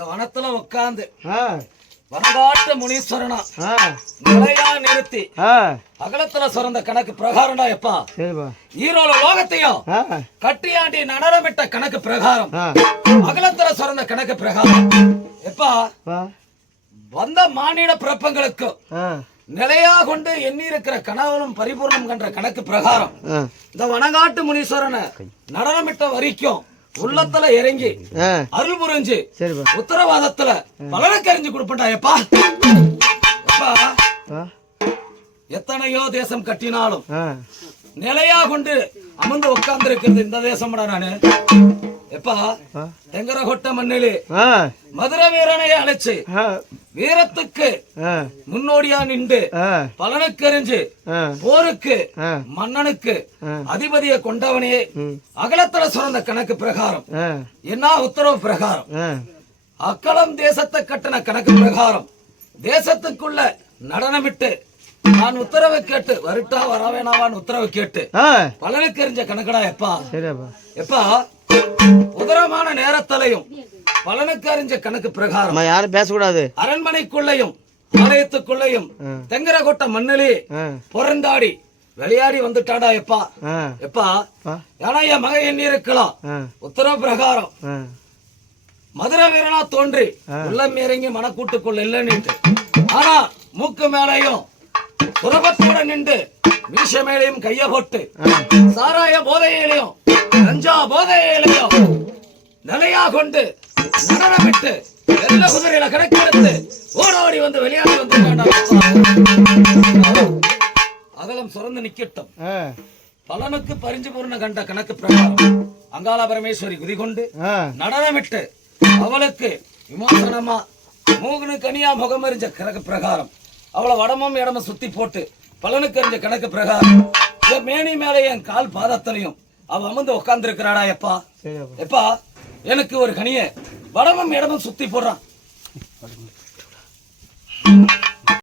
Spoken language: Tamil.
இந்த வனத்துல உட்கார்ந்து வனகாட்டு முனீஸ்வரனா நிலையா நிறுத்தி அகலத்துல சுரந்த கணக்கு பிரகாரம்டா எப்பா ஈரோட லோகத்தையும் கட்டியாண்டி நடனமிட்ட கணக்கு பிரகாரம் அகலத்துல சுரந்த கணக்கு பிரகாரம் எப்பா வந்த மானிட பிறப்பங்களுக்கு நிலையா கொண்டு எண்ணி இருக்கிற கணவனும் பரிபூர்ணம் கன்ற கணக்கு பிரகாரம் இந்த வனகாட்டு முனீஸ்வரனை நடனமிட்ட வரைக்கும் உள்ளத்துல இறங்கி அருள் புரிஞ்சு உத்தரவாதத்துல பலனுக்கு அறிஞ்சு கொடுப்பா எப்பா எத்தனையோ தேசம் கட்டினாலும் நிலையா கொண்டு அமர்ந்து உட்கார்ந்து இருக்கிறது இந்த தேசம் நானு எப்பா தெங்கரகொட்ட மண்ணிலே மதுரை வீரனை அழைச்சு வீரத்துக்கு முன்னோடியா நின்று பலனுக்கு அறிஞ்சு போருக்கு மன்னனுக்கு அதிபதியை கொண்டவனே அகலத்துல சுரந்த கணக்கு பிரகாரம் என்ன உத்தரவு பிரகாரம் அக்களம் தேசத்தை கட்டின கணக்கு பிரகாரம் தேசத்துக்குள்ள நடனமிட்டு நான் உத்தரவு கேட்டு வருட்டா வரவேணாவான்னு உத்தரவு கேட்டு பலனுக்கு அறிஞ்ச கணக்கடா எப்பா எப்பா உதரமான நேரத்திலையும் பலனுக்கு அறிஞ்ச கணக்கு பிரகாரம் யாரும் பேசக்கூடாது அரண்மனைக்குள்ளையும் ஆலயத்துக்குள்ளையும் தெங்கரகொட்ட மண்ணிலே புறந்தாடி விளையாடி வந்துட்டாடா எப்பா எப்பா ஏன்னா என் மகன் எண்ணி இருக்கலாம் உத்தரவு பிரகாரம் மதுரை வீரனா தோன்றி உள்ளம் இறங்கி மனக்கூட்டுக்குள்ள இல்லைன்னு ஆனா மூக்கு மேலையும் சுரபத்தோட நின்று மீச மேலையும் கைய போட்டு சாராய போதையிலையும் கஞ்சா போதையிலையும் நிலையா கொண்டு நடனமிட்டு எல்லா குதிரையில கணக்கெடுத்து ஓடோடி வந்து விளையாடி வந்து அகலம் சுரந்து நிக்கட்டும் பலனுக்கு பரிஞ்சு பூர்ண கண்ட கணக்கு பிரகாரம் அங்காள பரமேஸ்வரி குதி கொண்டு நடனமிட்டு அவளுக்கு விமோசனமா மூகுனு கனியா முகமறிஞ்ச கணக்கு பிரகாரம் அவளை வடமும் இடமும் சுத்தி போட்டு பலனுக்கு அறிஞ்ச கணக்கு பிரகாரம் மேனி மேலே என் கால் பாதத்திலையும் அவ அமர்ந்து உட்கார்ந்து இருக்கிறாடா எப்பா எப்பா எனக்கு ஒரு கனிய வடமும் இடமும் சுத்தி போடுறான்